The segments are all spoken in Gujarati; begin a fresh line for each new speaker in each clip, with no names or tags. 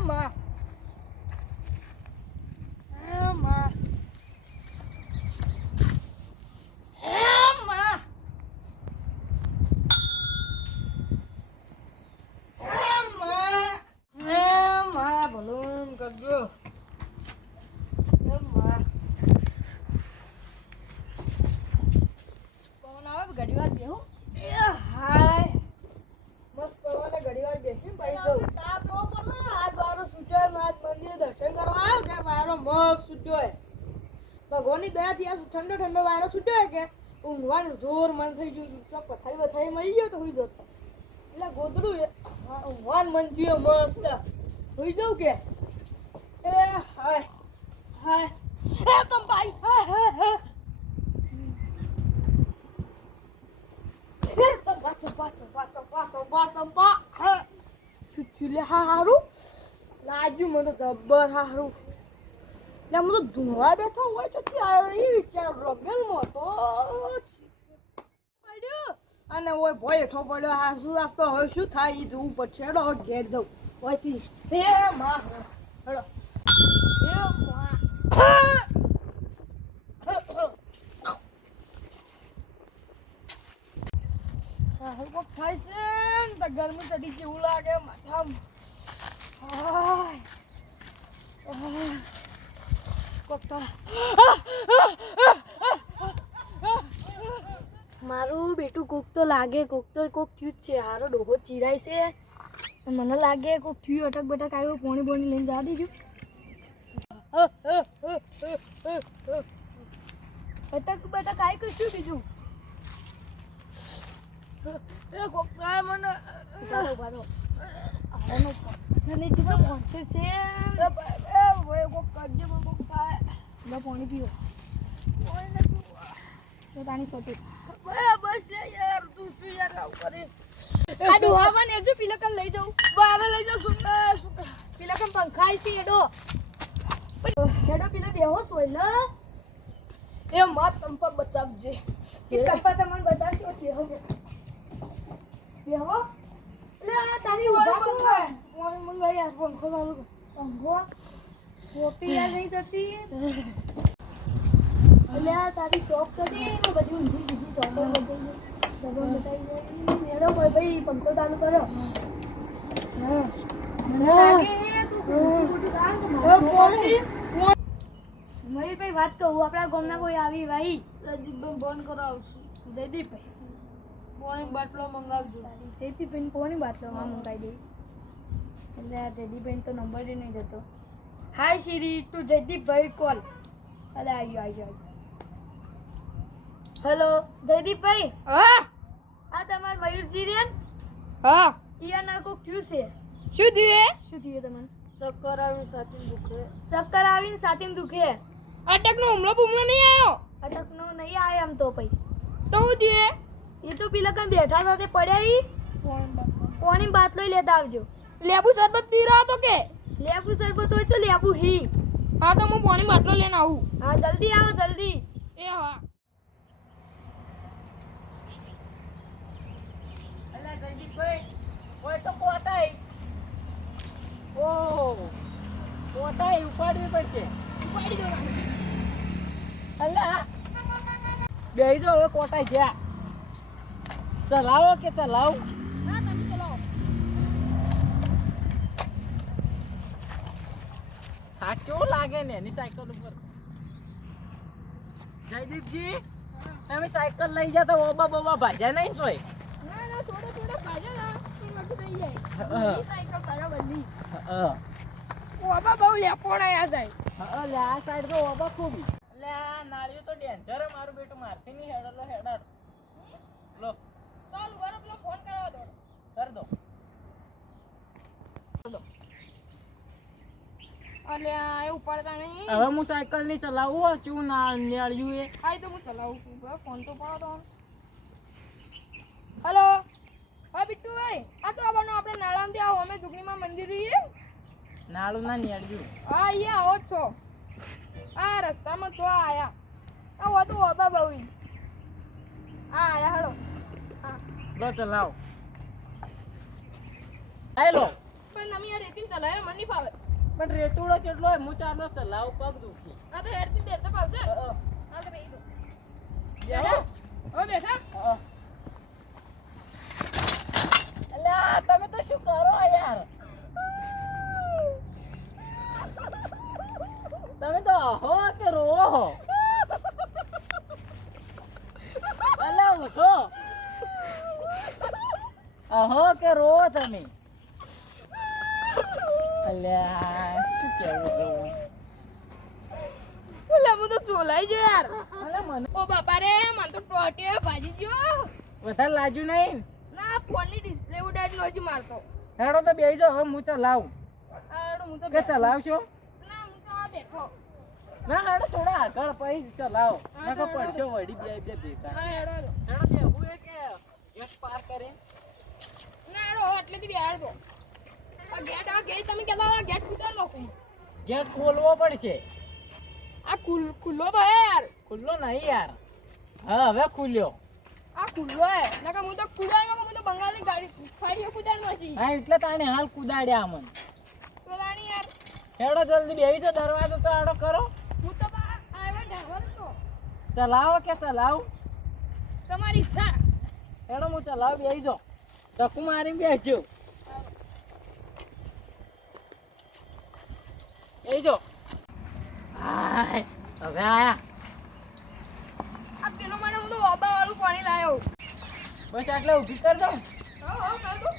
માં હે માં હે માં હે માં હે માં ભલું કરજો હે માં પવન આવે ઘડી વાર બેહું એ હાય મસ્ત પવને ઘડી વાર બેસી ભાઈ જવું તાપ નો કરો આજ મારો સુજય નાથ મંદિર દર્શન કરવા આવ્યો કે મારો મસ્ત સુજ્યો ભગવાનની દયાથી આ ઠંડો ઠંડો વાયરો છૂટ્યો કે ઊંઘવાનું જોર મન થઈ ગયું તો પથારી વથારી મળી ગયો તો હોઈ જતો એટલે ગોદડું હા, ઊંઘવાનું મન થયું મસ્ત. હોઈ જવું કે? એ હાય હાય. એ કંપાઈ હાય હાય હાય. ચંપા ચંપા ચંપા ચંપા ચંપા ચંપા હા. શું થયું લે હા હારું. લાગ્યું મને જબ્બર હારું. લે, હું તો ધૂણવા બેઠો હોય તો ત્યાં એ વિચાર રમેલમાં તો પડ્યો. અને ઓય ભોય હેઠો પડ્યો, હા, શું રાસ્તો હવે શું થાય એ પડશે. હેડો ઘેર દઉં ઓયથી. હે, માં. હેડો. હે, માં. થાય છે ગરમી ચડી જેવું લાગે માથામાં આય. આય. કોક તો
મારું બેટું કોક તો લાગે કોક તો કોક થયું જ છે. હારો ડોગો ચીરાય છે. મને લાગે કોક થયું અટક બટક આવ્યો પોણી બોણી લઈને જવા દેજો. અટક બટક આવી કશું બીજું?
કોક મને.
પથ્થરને જેવા પહોંચે છે.
કોક કરજે મને કોક થાય.
લો પાણી પીવો
નથી.
તો તાણી સોટી.
બસ લે યાર તું શું યાર આવું કરે?
આ ડોહાવા ને જો પિલકન લઈ જાઉં.
બારે લઈ જા સુંદર સુંદર
પિલકન પંખાય છે એડો હેડો પેલા બેહોશ હોય ને
એ માર ચંપા બચાવજે.
એ ચંપા તમને બતાવશે ઓ બેહો બેહો. બેહો. આ તારી ઊભા તો
પાણી મંગાઈ યાર પંખો ચાલુ
પંખો? છોપી યાર નહીં થતી એટલે આ તારી ચોક કરી ને બધી ઊંધી સીધી ચોકો બતાવી દબો બતાવી મેળો ભાઈ પંખો ચાલુ કરો.
પાણી
મયુરભાઈ વાત કહું આપણા ગામના કોઈ આવી ભાઈ?
પ્રદીપભાઈ કરો કરાવશે
જયદીપભાઈ?
પાણી બાટલો મંગાવજો?
જયદીપભાઈ કોની બાટલો માં મંગાવી દઈ એટલે આ જયદીપભાઈ તો નંબર નહીં જતો. હાય શ્રી તું જયદીપભાઈ કોલ અરે આવ્યો આવ્યો આવ્યો હેલો જયદીપભાઈ?
હા.
આ તમાર મયુરજી રે
હા.
ઈયાના કોક થયું છે.
શું થયું
શું થયું તમને?
ચક્કર આવી સાથે દુખે.
ચક્કર આવીને છાતીમાં દુખે?
અટક નો હુમલો બુમલો નહીં આવ્યો
અટકનો નહીં આવે આમ તો પછી
તો હું થયું
એ? તો પેલા કણ બેઠા સાથે પડ્યા કોની બાત લઈ લેતા આવજો.
લેબુ શરબત પી રહ્યો હતો કે?
લેબુ શરબત હોય તો લેબુ હી.
હા તો હું પાણી બાટલો લઈને આવું.
હા જલ્દી આવો જલ્દી.
એ હા. જયદીપભાઈ ઓય તો કોટાઈ ઓહો કોટાઈ ઉપાડવી પડશે. ઉપાડી દો જો હવે કોટાઈ ગયા ચલાવો કે ચલાવો? સાચો લાગે ને એની સાયકલ ઉપર? જયદીપજી, તમે સાયકલ લઈ જતા ઓબા બોબા ભાજ્યા નહીં સોય
ના ના થોડો થોડો ભાજો ના તો નતું થઈ જાય
હા.
ઈ સાયકલ બરાબરની
હા
ઓબા બહુ લેપોણ આયા જાય.
હા લે આ સાઈડ તો ઓબા ખૂબ. લે આ નાળિયો તો ડેન્જર મારું બેટું મારથી નહીં હેડલો હેડાડ. લો.
ચાલ બરાબર પેલો ફોન કરવા દો.
કર દો.
અલે એ ઉપાડતા નહીં.
હવે હું સાયકલ નહીં ચલાવું છું ના નાળિયું એ.
હા તો હું ચલાવું છું ફોન તો પાડો તો. હેલો. હા બિટ્ટુ ભાઈ આ તો આપણને આપણે નાળામાંથી આવો અમે દુગણીમાં મંદિર રહીએ.
નાળું ના નાળિયું
હા અહીંયા આવો છો. આ રસ્તામાં છો આયા. આ વધુ ઓબા બહુ આ આયા હેડો
લો ચલાવો. હેલો
પણ અમે યાર રેતી
ચલાવે મને નહીં ફાવે.
પણ રેતુડો કેટલો હોય હું ચાલો ચલાવ પગ દુખી.
આ તો હેડથી બેઠો ફાવશે. હા તો બેહી
બેઠા?
હવે બેઠા.
અલ્યા તમે તો શું કરો યાર? તમે તો અહો કે રોવો હો અલ્યા ઉઠો. અહો કે રો તમે? અલ્યા શું કેવું કહું
હું તો સોલાઈ ગયો યાર.
અલ્યા મને
ઓ બાપા રે મને તો ટોટીએ ભાજી ગયો.
વધારે લાજુ નહીં?
ના ફોનની ડિસ્પ્લે ઉડાડી હજી મારતો.
હેડો તો બેહી જાવ હવે હું ચલાવું.
આ હેડો હું તો
કે. ચલાવશો?
ના હું તો આ બેઠો.
ના હેડો થોડા આગળ પછી ચલાવો.
હા, તો
પડશો વડી બે બે ભેગા.
હા હેડો હેડો.
હેડો બેહવું એ કે ગેટ પાર કરે.
ના હેડો એટલેથી બેહાડ દો. આ ગેટ આ ગેટ તમે કેતા ગેટ કુતર નાખું
ગેટ ખોલવો પડશે.
આ ખુલ ખુલ્લો તો હે યાર.
ખુલ્લો નહીં યાર. હા હવે ખુલ્યો.
આ ખુલ્લો હે. નકર હું તો કુદાડનો હું તો બંગાળની ગાડી ફાડીઓ કુદાડનો છી.
હા એટલે તાણે હાલ કુદાડ્યા અમન
તો યાર
હેડો જલ્દી દરવાજો તો આડો કરો.
હું તો આવ્યો ડ્રાઈવર તો
ચલાવો કે ચલાવ?
તમારી ઈચ્છા.
હેડો હું ચલાવ બેસી જો. ટકુ મારી બેસજો બેસી જાઓ હાય હવે આયા.
ઓબા વાળું પાણી લાયો.
બસ આટલે ઊભી કરી દઉં.
હો હો કર દો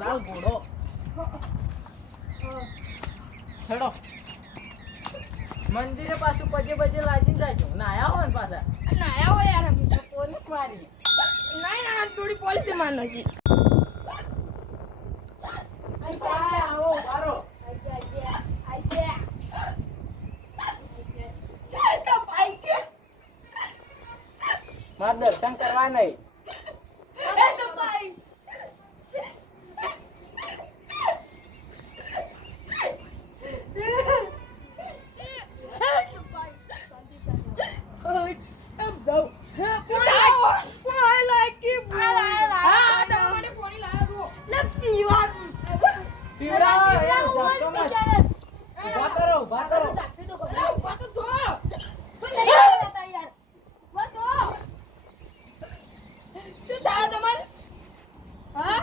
લાલ ઘોડો. હેડો. મંદિરે પાછું પજે પજે લાગીને જાજો. નાયા હોય ને પાછા?
નાયા હોય યાર અમે.
તો પોલીસ મારી
ના ના થોડી પોલીસે મારનો છે
આવો મારો માર દર્શન કરવા નહીં એમ જાઉં
હા તમે મને પાણી લાયો
પીવડાવો એમ જાતો મત. ઊભા કરો ઊભા કરો
ઊભા તો થો ઊભા થો શું થાય તમારે હા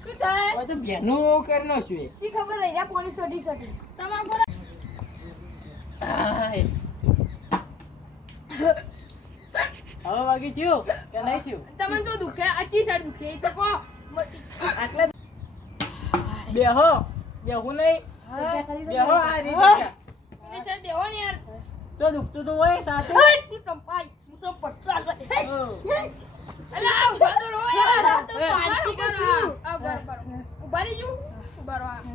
શું થાય
હવે તો બેનો કરી નાખ્યું એ.
શી ખબર રહ્યા પોલીસ સોટી સોટી તમાર પર
હવે વાગી થયું કે નહીં થયું?
તમને તો દુખે અચી સાઈડ દુખે તો કો
આટલે બેહો બેહું નહીં. બેહો આ રીતે
પેલી બેહો ને યાર.
તો દુખતું તો હોય સાથે.
અલા આ ઊભા તો યાર. કરો. રહો, ઊભા રહો. ઊભા ઊભા રહો.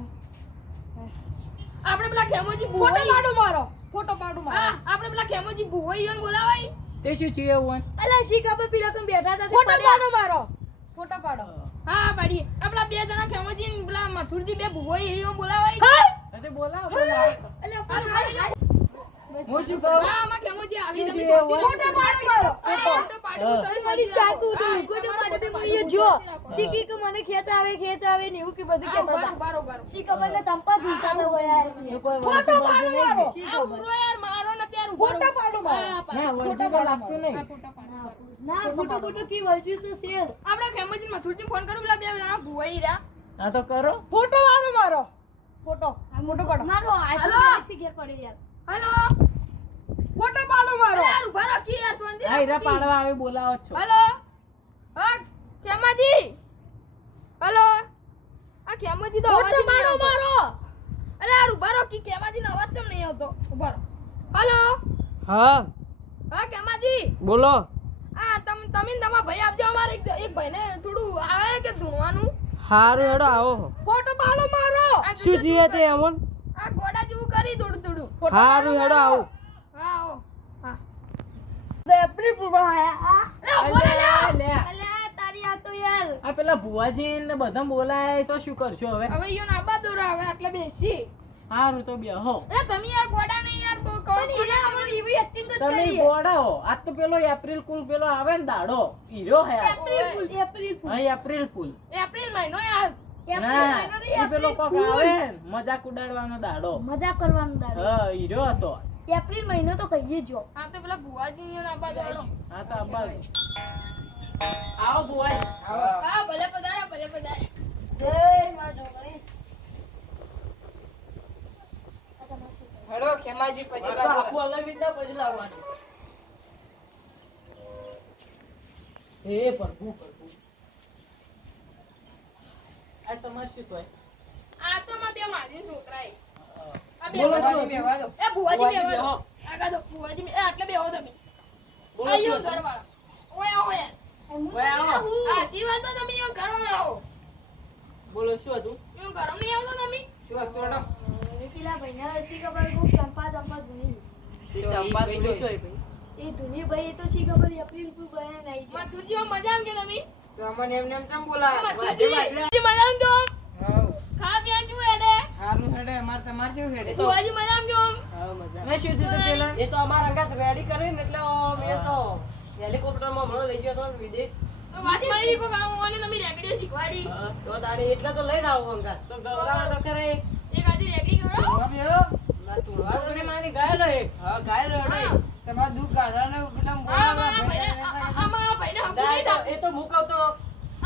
આપણે પેલા ખેમોજી ભુવોઈ હા આપણે પેલા ખેમોજી ભુવાઈ ઈયોને બોલાવાય.
તે શું છે એવું
અલા શી ખબર પેલા તમે બેઠા હતા હા પાડી આપણા બે જણા ખેમોજી પેલા મથુરજી બે ભુવોઈ ઈયોને બોલાવાય.
તે બોલાવો બોલાવો.
અલા
હું શું કહું
હા આમાં ખેમોજી આવી તમે
થયું?
પાડો મારો પાડો તમે સોટી રાખો. હા, ફોટો તમે અહીંયા જો.
ટીકી કે મને ખેંચ આવે ખેંચ આવે ને એવું કે બધું. શી ખબર ને ચંપા ભૂલતા તો હોય યાર
ને?
આ ઉભરો. યાર મારો. ને ત્યારે
ના લાગતું નહીં.
પાડો.
ના કી તો શેર
આપણે મથુરજી ફોન કરું પેલા બે ભુવાઈ રહ્યા.
હા તો કરો.
મારો. ઘેર પડ્યો યાર.
હેલો. યાર ઊભા રહો કી યાર શાંતિ
આઈ હીરા પાડવા આવે બોલાવો છો.
હેલો? હા કેમાજી હેલો? આ કેમાજી તો અવાજ નહીં આવતો. અલે યાર ઊભા રહો કી? કેમાજી નો અવાજ કેમ નહીં આવતો? ઊભા રહો. હેલો?
હા.
હા કેમાજી
બોલો.
આ તમ તમે ને તમારા ભાઈ આવજો અમારે. એક એક ભાઈને થોડું આવે કે ધૂણવાનું?
હારું હેડો આવો.
આ
શું
જોજો
જોઈએ તે અમન
આ ગોડા જેવું કરી થોડું થોડું
હારું હેડો આવો
હા આવો. હા એ ઊભો રહે લે.
લે
અલ્યા તારી આ તો યાર.
આ પેલા ભુવાજી ને બધા બોલાય તો શું કરશો હવે?
હવે ઈયો નાબા દોરા હવે આટલે બેસી.
હારું તો બેહો
એ તમે યાર ગોડા નહીં યાર તો કહો
હીરા અમને એવી એક્ટિંગ જ
તમે
કરી
ગોડાઓ આજ તો પેલો એપ્રિલ કુલ પેલો આવે ને દાડો. હીરો હે
એપ્રિલ ફૂલ એપ્રિલ ફૂલ
હા એપ્રિલ ફૂલ
એપ્રિલ મહિનો યાર.
એપ્રિલ મહિનો નહીં,
પેલો કોક આવે મજાક ઉડાડવાનો દાડો.
મજાક કરવાનો દાડો.
હા હીરો હતો.
એપ્રિલ મહિનો તો કહીએ જો.
હા તો પેલા ભુવાજી ને આપવા દો
હા તો અબ્બા આવો બુવાજી
હા ભલે પધારો ભલે પધારો.
હેડો ખેમાજી પછી આખું અલગ રીતે પછી લાવવાનું.
હે પ્રભુ પ્રભુ. આ તમારે શું થાય?
આ તો માં બે મારી છોકરા આ બે
બોલો
ભુવાજી.
દો.
એ ભુવાજી
ભુવાજી
બેહો
બેહો.
દો ભુવાજી એ આટલે બેહો તમે. આયો ઘરવાળા. ઓય
ઓય.
આશીર્વાદ તો તમે યો ઘરવાળા આવો
બોલો શું હતું?
યો ઘરમ નહીં આવતો તમે.
શું હતું હેડો?
પેલા ભાઈને શી ખબર કોક ચંપા ચંપા ધૂની
ચંપા ધૂની છો એ ભાઈ?
એ ધૂની ભાઈ તો શી ખબર એપ્રિલ ફૂલ ગયા નહીં
માં તુજી મજા આમ કે તમે?
તો અમને એમને એમ કેમ બોલાવે? વાજે વાજે.
મજા આમ તો?
હાઉ.
ખા પ્યા જો એડે
હારું હેડે, તમારે કેવું હેડે?
ભુવાજી મજા આમ જો
હાઉ, મજા.
મેં શું થયું પેલા?
એ તો અમારા અંગાત રેડી કરીને એટલે આમ એ તો હેલિકોપ્ટરમાં હમણાં લઈ ગયો તો વિદેશ
વાત મળી કો કામ ઓને તમે રેગડીઓ શીખવાડી
તો દાડે એટલે તો લઈને આવું અંગાત
તો ગવરાવા તો ખરા એક.
એક આધી રેગડી કરો
જોવા ના તુડવા દો
મારી ગાયલો એક.
હા. તમારે દુઃખ કાઢવાનું પેલા બોલાવા
ભાઈને
ના,
નહીં
એ તો- તો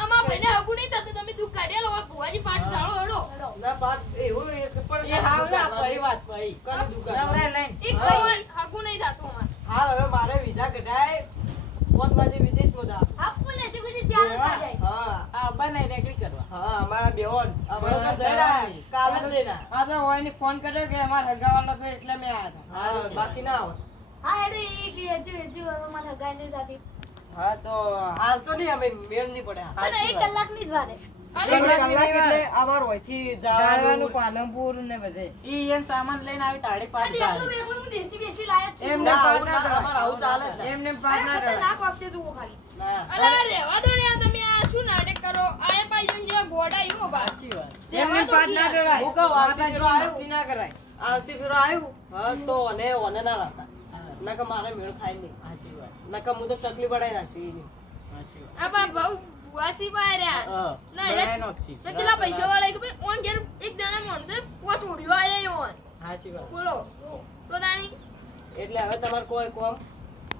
મુકાવતો
ભાઈને હગું નહીં થતું. તમે દુઃખ કાઢેલો હોય ભુવાજી પાઠ ચાલો હેડો.
ના પાટ એવું એ પણ
એ હાવ ના પહી વાત પહી.
કોને દુઃખ
નવરા લઈને.
એક કઈ હગું નહીં થતું અમારે.
હા હવે મારે વિઝા કઢાય. પોત બાજુ વિદેશમાં જા.
આપવું ને તે પછી ચાલ જાય.
હા.
આ અબ્બાને રેકડી કરવા.
હા અમારા બેહોન. અમે તો
હા,
જઈ રહ્યા. કાલે જ
હા તો હોય ને ફોન કર્યો કે અમારે હગાવાલા તો એટલે મેં આવ્યા
હા બાકી ના આવે
હા હેડો એ કે હજુ હજુ હવે મારે હગાઈ નહીં થતી.
હા તો હાલ તો નહીં અમે મેળ નહીં પડે.
પણ એક કલાકની જ વારે
આવતી ફેરો આવ્યું.
નક્કી ના કરાય.
આવતી ફેરો આવ્યું હા તો ઓને ઓને ના રાખતા નકર મારે મેળ ખાય નહીં. નકર હું તો ચકલી બનાવી નાખી
આ બા બહુ બુઆસી
બાર્યા
ના તો ચલા પૈસા વાળા કે ભાઈ ઓન ઘેર એક દાણા માણસે પોચ ઉડ્યો આયા ઓન.
સાચી વાત.
બોલો. તો દાણી
એટલે હવે તમાર કોઈ કોમ?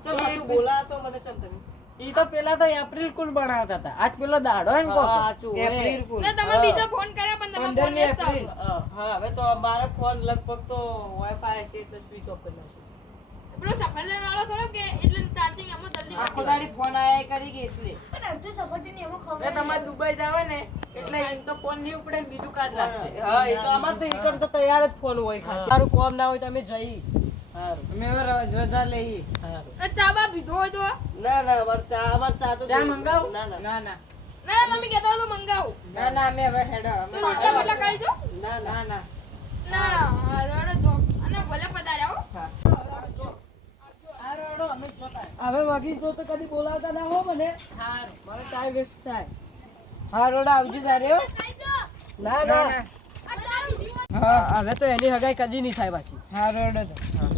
એ
તું બોલા તો મને ચમ તમે.
ઈ તો પેલા તો એપ્રિલ કુલ બનાવતા હતા. આજ પેલો દાડો
એમ સાચું.
એપ્રિલ કુલ.
ના તમે બીજો ફોન કર્યા પણ તમે ફોન
હા.
હા હવે તો મારા ફોન લગભગ તો વાઈફાઈ છે એટલે સ્વિચ ઓફ કરી નાખ્યો.
પેલો સફરજન વાળો ખરો કે એટલે ચાર્જિંગ એમાં જલ્દી
આખો દાડી ફોન આયા કરી કે એટલે.
પણ હજુ સફરજન એમાં ખબર
તમારે દુબઈ જાવે ને એટલે એમ તો ફોન નહીં ઉપડે બીજું કાર્ડ લાગશે.
હા એ તો અમારે તો ઈકડ તો તૈયાર જ ફોન હોય ખાસ. સારું કોમ ના હોય તો અમે જઈ.
અમે રજા લઈએ
ચા બા પીધો હોય તો?
ના ના અમારે ચા અમારે ચા તો
ચા. મંગાવું?
ના ના.
ના ના.
ના મમ્મી કહેતા તો મંગાવું.
ના ના અમે હવે હેડો. અમે
તો રોટલા બોટલા ખાઈ જો?
ના ના.
ના ના.
રડો તો અને ભલે પધાર્યા હો
સારું હેડો, અમે જોતા આવીએ.
હવે વાગી જો તો કદી બોલાવતા ના હો મને. મારો ટાઈમ વેસ્ટ થાય.
હા રોડા આવજો તારે.
ના
ના.
હા હવે તો એની હગાઈ કદી નહીં થાય પાછી.
હા રોડો તો.
હા.